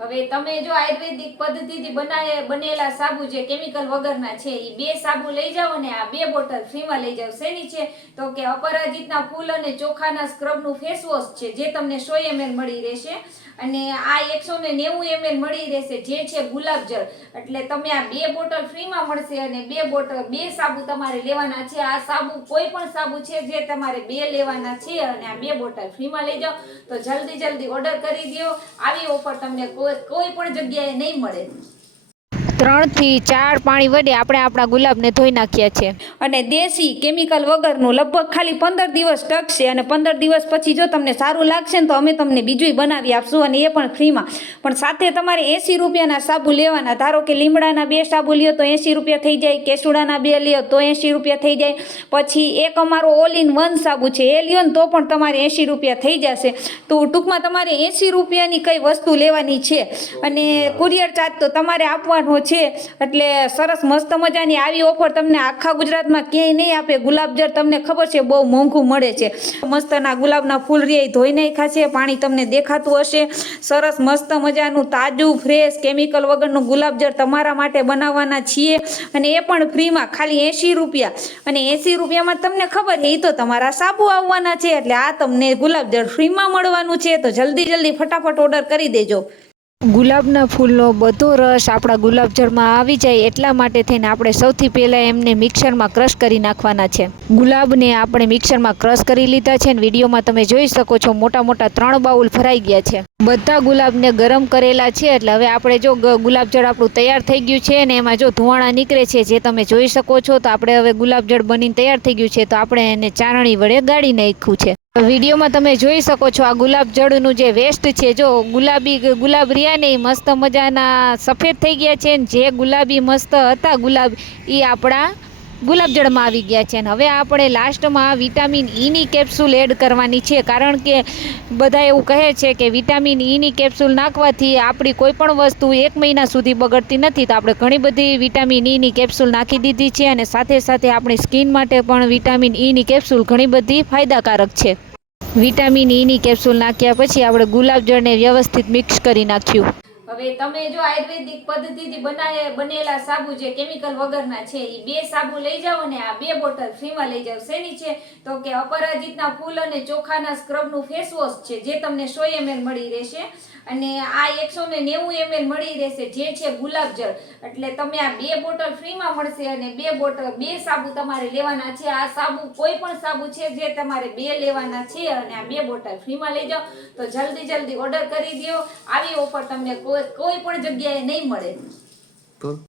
હવે તમે જો આયુર્વેદિક પદ્ધતિથી બનેલા સાબુ જે કેમિકલ વગરના છે એ 2 સાબુ લઈ જાઓ ને આ 2 બોટલ ફ્રીમાં લઈ જાઓ. શેની છે તો કે અપરાજિતના ફૂલ અને ચોખાના સ્ક્રબનું ફેસ વોશ છે, જે તમને 100 ml મળી રહેશે. અને આ 190 ml મળી રહેશે, જે છે ગુલાબજળ. એટલે તમે આ 2 બોટલ ફ્રીમાં મળશે અને 2 સાબુ તમારે લેવાના છે. આ સાબુ કોઈ પણ સાબુ છે જે તમારે 2 લેવાના છે અને આ 2 બોટલ ફ્રીમાં લઈ જાઓ. તો જલ્દી ઓર્ડર કરી દો. આવી ઓફર તમને કોઈ પણ જગ્યાએ નહીં મળે. 3 થી 4 પાણી વડે આપણે આપણા ગુલાબને ધોઈ નાખ્યા છે અને દેશી કેમિકલ વગરનું લગભગ ખાલી 15 દિવસ ટકશે. અને 15 દિવસ પછી જો તમને સારું લાગશે ને તો અમે તમને બીજું બનાવી આપશું, અને એ પણ ફ્રીમાં. પણ સાથે તમારે 80 રૂપિયાના સાબુ લેવાના. ધારો કે લીમડાના 2 સાબુ લ્યો તો 80 રૂપિયા થઈ જાય, કેસુડાના 2 લ્યો તો 80 રૂપિયા થઈ જાય. પછી એક અમારો ઓલ ઇન વન સાબુ છે, એ લ્યો ને તો પણ તમારે 80 રૂપિયા થઈ જશે. તો ટૂંકમાં તમારે 80 રૂપિયાની કઈ વસ્તુ લેવાની છે અને કુરિયર ચાર્જ તો તમારે આપવાનો છે. એટલે સરસ મસ્ત મજાની આવી ઓફર તમને આખા ગુજરાતમાં ક્યાંય નહીં આપે. ગુલાબજળ તમને ખબર છે બહુ મોંઘું મળે છે. મસ્તના ગુલાબના ફૂલ રે ધોઈ નાખ્યા છે, પાણી તમને દેખાતું હશે. સરસ મસ્ત મજાનું તાજું ફ્રેશ કેમિકલ વગરનું ગુલાબજળ તમારા માટે બનાવવાના છીએ, અને એ પણ ફ્રીમાં ખાલી 80 રૂપિયા. અને 80 રૂપિયામાં તમને ખબર છે એ તો તમારા સાબુ આવવાના છે, એટલે આ તમને ગુલાબજળ ફ્રીમાં મળવાનું છે. તો જલ્દી ફટાફટ ઓર્ડર કરી દેજો. ગુલાબના ફૂલનો બધો રસ આપણા ગુલાબજળમાં આવી જાય એટલા માટે થઈને આપણે સૌથી પહેલાં એમને મિક્સરમાં ક્રશ કરી નાખવાના છે. ગુલાબને આપણે મિક્સરમાં ક્રશ કરી લીધા છે, અને વિડીયોમાં તમે જોઈ શકો છો મોટા 3 બાઉલ ભરાઈ ગયા છે. બધા ગુલાબને ગરમ કરેલા છે. એટલે હવે આપણે જો ગુલાબજળ આપણું તૈયાર થઈ ગયું છે, અને એમાં જો ધુવાણા નીકળે છે જે તમે જોઈ શકો છો. તો આપણે હવે ગુલાબજળ બનીને તૈયાર થઈ ગયું છે, તો આપણે એને ચારણી વડે ગાળી નાખ્યું છે. વિડીયોમાં તમે જોઈ શકો છો આ ગુલાબજળનું જે વેસ્ટ છે, જો ગુલાબ રહ્યા ને મસ્ત મજાના સફેદ થઈ ગયા છે. જે ગુલાબી મસ્ત હતા ગુલાબ એ આપણા ગુલાબજળમાં આવી ગયા છે. અને હવે આપણે લાસ્ટમાં વિટામિન ઈની કેપ્સ્યુલ એડ કરવાની છે, કારણ કે બધા એવું કહે છે કે વિટામિન ઈની કેપ્સ્યુલ નાખવાથી આપણી કોઈ પણ વસ્તુ 1 મહિના સુધી બગડતી નથી. તો આપણે ઘણી બધી વિટામિન ઈની કેપ્સ્યુલ નાખી દીધી છે, અને સાથે આપણી સ્કિન માટે પણ વિટામિન ઈની કેપ્સ્યુલ ઘણી બધી ફાયદાકારક છે. વિટામિન ઈની કેપ્સ્યુલ નાખ્યા પછી આપણે ગુલાબજળને વ્યવસ્થિત મિક્સ કરી નાખ્યું. હવે તમે જો આયુર્વેદિક પદ્ધતિથી બનેલા સાબુ જે કેમિકલ વગરના છે એ 2 સાબુ લઈ જાઓ ને આ 2 બોટલ ફ્રીમાં લઈ જાઓ. શેની છે તો કે અપરાજિતના ફૂલ અને ચોખાના સ્ક્રબનું ફેસ વોશ છે, જે તમને 100 ml મળી રહેશે. અને આ 190 ml મળી રહેશે, જે છે ગુલાબજળ. એટલે તમે આ 2 બોટલ ફ્રીમાં મળશે અને 2 સાબુ તમારે લેવાના છે. આ સાબુ કોઈ પણ સાબુ છે જે તમારે 2 લેવાના છે અને આ 2 બોટલ ફ્રીમાં લઈ જાઓ. તો જલ્દી ઓર્ડર કરી દો. આવી ઓફર તમને કોઈ પણ જગ્યાએ નહીં મળે.